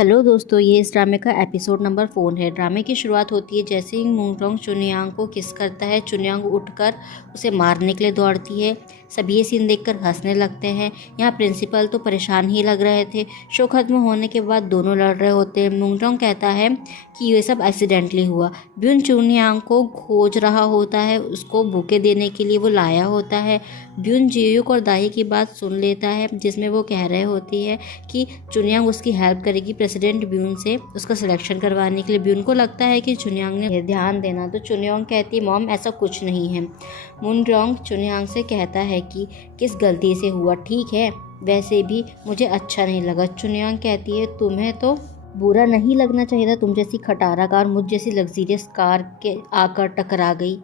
Hello दोस्तों, ये इस ड्रामे का एपिसोड नंबर 4 है। ड्रामे की शुरुआत होती है जैसे ही मूंगरोंग चुनयांग को किस करता है। चुनयांग उठकर उसे मारने के लिए दौड़ती है। सब ये सीन देखकर हंसने लगते हैं। यहाँ प्रिंसिपल तो परेशान ही लग रहे थे। शो खत्म होने के बाद दोनों लड़ रहे होते हैं। मूंगरोंग कहता है कि ये सब एक्सीडेंटली हुआ। ब्यून चुनयांग को खोज रहा होता है, उसको बुके देने के लिए वो लाया होता है। ब्यून जियूक और दाही की बात सुन लेता है जिसमें वो कह रहे होती है कि चुनयांग उसकी हेल्प करेगी प्रेसिडेंट ब्यून से उसका सिलेक्शन करवाने के लिए। ब्यून को लगता है कि चुनयांग ने ध्यान देना, तो चुनयांग कहती है मॉम ऐसा कुछ नहीं है। मूनरोंग चुनयांग से कहता है कि किस गलती से हुआ, ठीक है, वैसे भी मुझे अच्छा नहीं लगा। चुनयांग कहती है तुम्हें तो बुरा नहीं लगना चाहिए था, तुम जैसी खटारा कार मुझ जैसी लग्जरियस कार के आकर टकरा गई।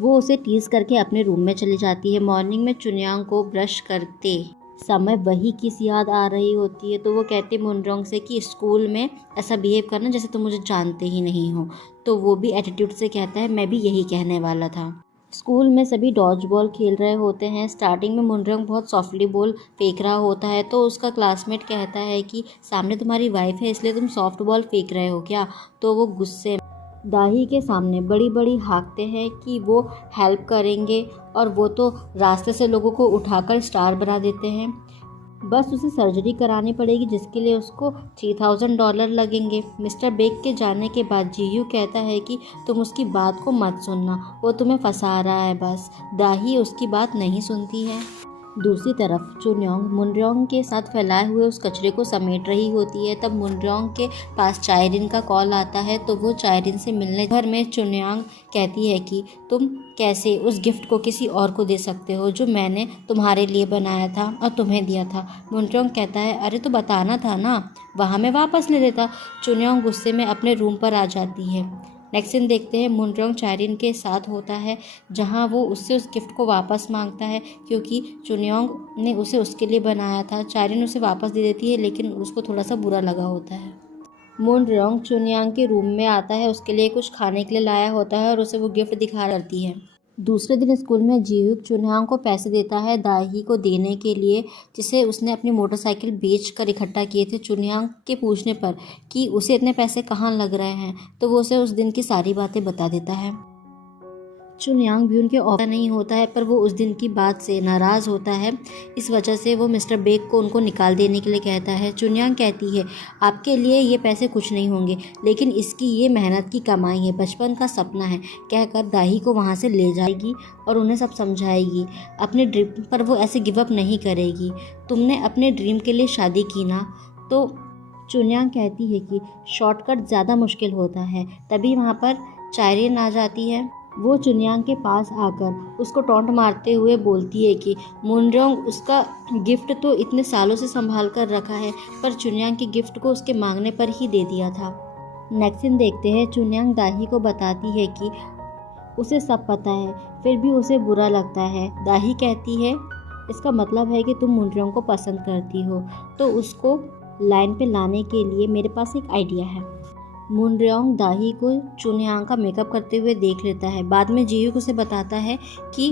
वो उसे टीज करके अपने रूम में चली जाती है। मॉर्निंग में चुनयांग को ब्रश करते समय वही किस याद आ रही होती है, तो वो कहती मूनरोंग से कि स्कूल में ऐसा बिहेव करना जैसे तुम मुझे जानते ही नहीं हो। तो वो भी एटीट्यूड से कहता है मैं भी यही कहने वाला था। स्कूल में सभी डॉज बॉल खेल रहे होते हैं। स्टार्टिंग में मूनरोंग बहुत सॉफ्टली बॉल फेंक रहा होता है, तो उसका क्लासमेट कहता है कि सामने तुम्हारी वाइफ है इसलिए तुम सॉफ्ट बॉल फेंक रहे हो क्या। तो वो गुस्से दाही के सामने बड़ी बड़ी हाँकते हैं कि वो हेल्प करेंगे और वो तो रास्ते से लोगों को उठाकर स्टार बना देते हैं। बस उसे सर्जरी करानी पड़ेगी जिसके लिए उसको $3000 लगेंगे। मिस्टर बेक के जाने के बाद जीयू कहता है कि तुम उसकी बात को मत सुनना, वो तुम्हें फंसा रहा है बस। दाही उसकी बात नहीं सुनती है। दूसरी तरफ चुनयांग मूनरोंग के साथ फैलाए हुए उस कचरे को समेट रही होती है। तब मूनरोंग के पास चायरिन का कॉल आता है, तो वो चायरिन से मिलने घर में चुनयांग कहती है कि तुम कैसे उस गिफ्ट को किसी और को दे सकते हो जो मैंने तुम्हारे लिए बनाया था और तुम्हें दिया था। मूनरोंग कहता है अरे तो बताना था ना, वहाँ मैं वापस ले लेता। चुनयांग गुस्से में अपने रूम पर आ जाती है। नेक्स्ट सीन देखते हैं मूनरोंग चायरिन के साथ होता है जहां वो उससे उस गिफ्ट को वापस मांगता है क्योंकि चुनयांग ने उसे उसके लिए बनाया था। चायरिन उसे वापस दे देती है लेकिन उसको थोड़ा सा बुरा लगा होता है। मूनरोंग चुनयांग के रूम में आता है, उसके लिए कुछ खाने के लिए लाया होता है और उसे वो गिफ्ट दिखा करती है। दूसरे दिन स्कूल में जीयूक चुनयांग को पैसे देता है दाही को देने के लिए जिसे उसने अपनी मोटरसाइकिल बेच कर इकट्ठा किए थे। चुनयांग के पूछने पर कि उसे इतने पैसे कहाँ लग रहे हैं, तो वो उसे उस दिन की सारी बातें बता देता है। चुनयांग भी उनके ऑफर नहीं होता है, पर वो उस दिन की बात से नाराज़ होता है। इस वजह से वो मिस्टर बेक को उनको निकाल देने के लिए कहता है। चुनयांग कहती है आपके लिए ये पैसे कुछ नहीं होंगे, लेकिन इसकी ये मेहनत की कमाई है, बचपन का सपना है, कहकर दाही को वहाँ से ले जाएगी और उन्हें सब समझाएगी। अपने ड्रीम पर वो ऐसे गिव अप नहीं करेगी। तुमने अपने ड्रीम के लिए शादी की ना। तो चुनयांग कहती है कि शॉर्टकट ज़्यादा मुश्किल होता है। तभी वहाँ पर चायरिन आ जाती है। वो चुनयांग के पास आकर उसको टॉन्ट मारते हुए बोलती है कि मूनरोंग उसका गिफ्ट तो इतने सालों से संभाल कर रखा है, पर चुनयांग के गिफ्ट को उसके मांगने पर ही दे दिया था। नेक्स्ट सीन देखते हैं चुनयांग दाही को बताती है कि उसे सब पता है, फिर भी उसे बुरा लगता है। दाही कहती है इसका मतलब है कि तुम मूनरोंग को पसंद करती हो, तो उसको लाइन पे लाने के लिए मेरे पास एक आइडिया है। मूनरोंग दाही को चुनयांग का मेकअप करते हुए देख लेता है। बाद में जीयूक उसे बताता है कि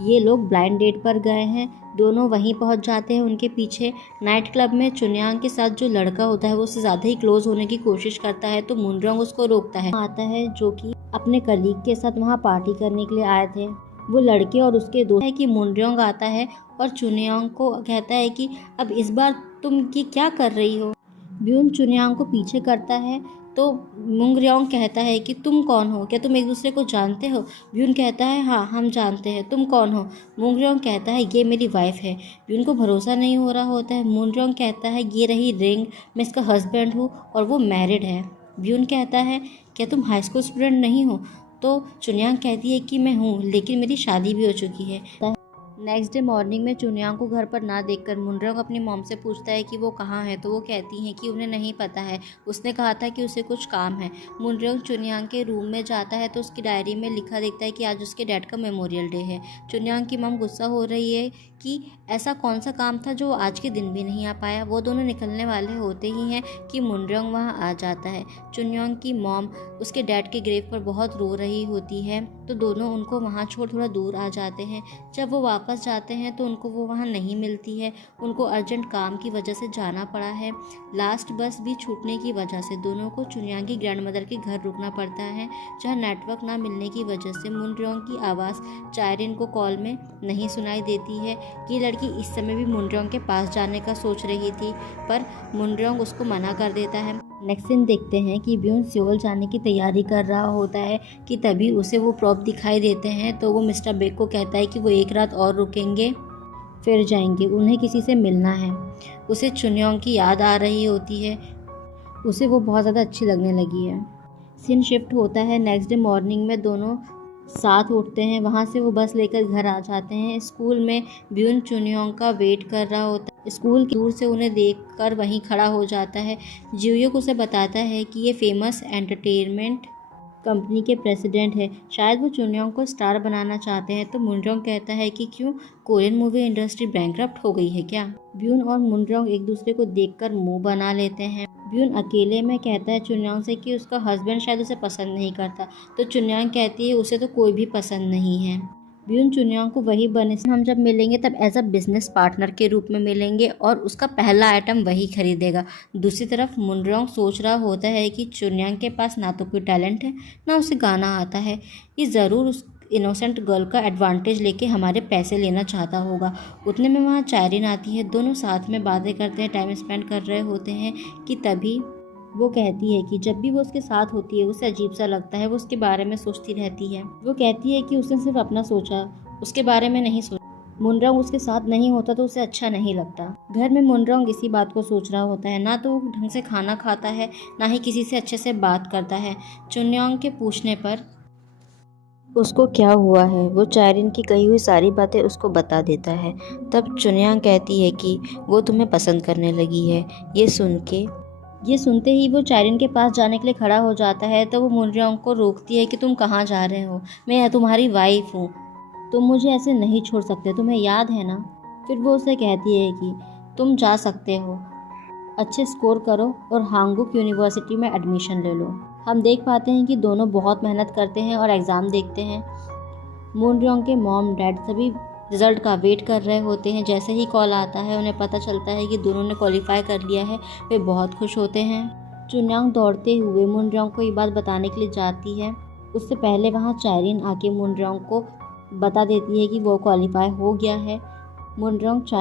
ये लोग ब्लाइंड डेट पर गए हैं। दोनों वहीं पहुंच जाते हैं उनके पीछे। नाइट क्लब में चुनयांग के साथ जो लड़का होता है वो उससे ज़्यादा ही क्लोज होने की कोशिश करता है, तो मूनरोंग उसको रोकता है। आता है जो कि अपने कलीग के साथ वहाँ पार्टी करने के लिए आए थे। वो लड़के और उसके दोस्त है कि मूनरोंग आता है और चुनयांग को कहता है कि अब इस बार तुम ये क्या कर रही हो। ब्यून चुनयांग को पीछे करता है, तो मूनरोंग कहता है कि तुम कौन हो, क्या तुम एक दूसरे को जानते हो। ब्यून कहता है हाँ हम जानते हैं, तुम कौन हो। मूनरोंग कहता है ये मेरी वाइफ है। ब्यून को भरोसा नहीं हो रहा होता है। मूनरोंग कहता है ये रही रिंग, मैं इसका हस्बैंड हूँ और वो मैरिड है। ब्यून कहता है क्या तुम हाई स्कूल स्टूडेंट नहीं हो। तो चुनयांग कहती है कि मैं हूँ, लेकिन मेरी शादी भी हो चुकी है। नेक्स्ट डे मॉर्निंग में चुनयांग को घर पर ना देखकर मूनरोंग अपनी मॉम से पूछता है कि वो कहाँ है, तो वो कहती हैं कि उन्हें नहीं पता है, उसने कहा था कि उसे कुछ काम है। मूनरोंग चुनयांग के रूम में जाता है तो उसकी डायरी में लिखा देखता है कि आज उसके डैड का मेमोरियल डे है। चुनयांग की मॉम गुस्सा हो रही है कि ऐसा कौन सा काम था जो आज के दिन भी नहीं आ पाया। वो दोनों निकलने वाले होते ही हैं कि मूनरोंग वहाँ आ जाता है। चुनयांग की मॉम उसके डैड के ग्रेव पर बहुत रो रही होती है, तो दोनों उनको वहाँ छोड़ थोड़ा दूर आ जाते हैं। जब वो वापस वापस जाते हैं तो उनको वो वहाँ नहीं मिलती है। उनको अर्जेंट काम की वजह से जाना पड़ा है। लास्ट बस भी छूटने की वजह से दोनों को चुनयांग की ग्रैंडमदर के घर रुकना पड़ता है, जहाँ नेटवर्क ना मिलने की वजह से मुनरोंग की आवाज़ चायरिन को कॉल में नहीं सुनाई देती है। ये लड़की इस समय भी मुनरोंग के पास जाने का सोच रही थी, पर मुनरोंग उसको मना कर देता है। नेक्स्ट सीन देखते हैं कि ब्यून सियोल जाने की तैयारी कर रहा होता है कि तभी उसे वो प्रॉप दिखाई देते हैं। तो वो मिस्टर बेक को कहता है कि वो एक रात और रुकेंगे फिर जाएंगे, उन्हें किसी से मिलना है। उसे चुनयांग की याद आ रही होती है, उसे वो बहुत ज़्यादा अच्छी लगने लगी है। सीन शिफ्ट होता है नेक्स्ट डे मॉर्निंग में, दोनों साथ उठते हैं। वहाँ से वो बस लेकर घर आ जाते हैं। स्कूल में ब्यून चुनयांग का वेट कर रहा होता है। स्कूल की दूर से उन्हें देखकर वहीं खड़ा हो जाता है। जियोक उसे बताता है कि ये फेमस एंटरटेनमेंट कंपनी के प्रेसिडेंट है, शायद वो चुनयांग को स्टार बनाना चाहते हैं। तो मुनरोंग कहता है कि क्यों, कोरियन मूवी इंडस्ट्री बैंकरप्ट हो गई है क्या? ब्यून और मुनरोंग एक दूसरे को देखकर मुंह बना लेते हैं। ब्यून अकेले में कहता है चुनयांग से कि उसका हस्बैंड शायद उसे पसंद नहीं करता। तो चुनयांग कहती है उसे तो कोई भी पसंद नहीं है। ब्यून चुनयांग को वही बने से हम जब मिलेंगे तब एज अ बिजनेस पार्टनर के रूप में मिलेंगे और उसका पहला आइटम वही खरीदेगा। दूसरी तरफ मुनरोंग सोच रहा होता है कि चुनयांग के पास ना तो कोई टैलेंट है ना उसे गाना आता है, ये ज़रूर उस इनोसेंट गर्ल का एडवांटेज लेके हमारे पैसे लेना चाहता होगा। उतने में वहाँ चायरिन आती है। दोनों साथ में बातें करते हैं, टाइम स्पेंड कर रहे होते हैं कि तभी वो कहती है कि जब भी वो उसके साथ होती है उसे अजीब सा लगता है, वो उसके बारे में सोचती रहती है। वो कहती है कि उसने सिर्फ अपना सोचा, उसके बारे में नहीं सोचा। मुनरोंग उसके साथ नहीं होता तो उसे अच्छा नहीं लगता। घर में मुनरोंग इसी बात को सोच रहा होता है, ना तो वो ढंग से खाना खाता है ना ही किसी से अच्छे से बात करता है। चुनयांग के पूछने पर उसको क्या हुआ है, वो चायरिन की कही हुई सारी बातें उसको बता देता है। तब चुनयांग कहती है कि वो तुम्हें पसंद करने लगी है। ये सुनते ही वो चायरिन के पास जाने के लिए खड़ा हो जाता है। तो वो मुनरोंग को रोकती है कि तुम कहाँ जा रहे हो, मैं तुम्हारी वाइफ हूँ, तुम मुझे ऐसे नहीं छोड़ सकते, तुम्हें याद है ना? फिर वो उसे कहती है कि तुम जा सकते हो, अच्छे स्कोर करो और हांगुक यूनिवर्सिटी में एडमिशन ले लो। हम देख पाते हैं कि दोनों बहुत मेहनत करते हैं और एग्ज़ाम देखते हैं। मुनरोंग के मॉम डैड सभी रिज़ल्ट का वेट कर रहे होते हैं। जैसे ही कॉल आता है उन्हें पता चलता है कि दोनों ने क्वालिफाई कर लिया है, वे बहुत खुश होते हैं। चुनयांग दौड़ते हुए मुनरोंग को ये बात बताने के लिए जाती है। उससे पहले वहाँ चायरिन आके मुनरोंग को बता देती है कि वो क्वालिफाई हो गया है। मुनरोंग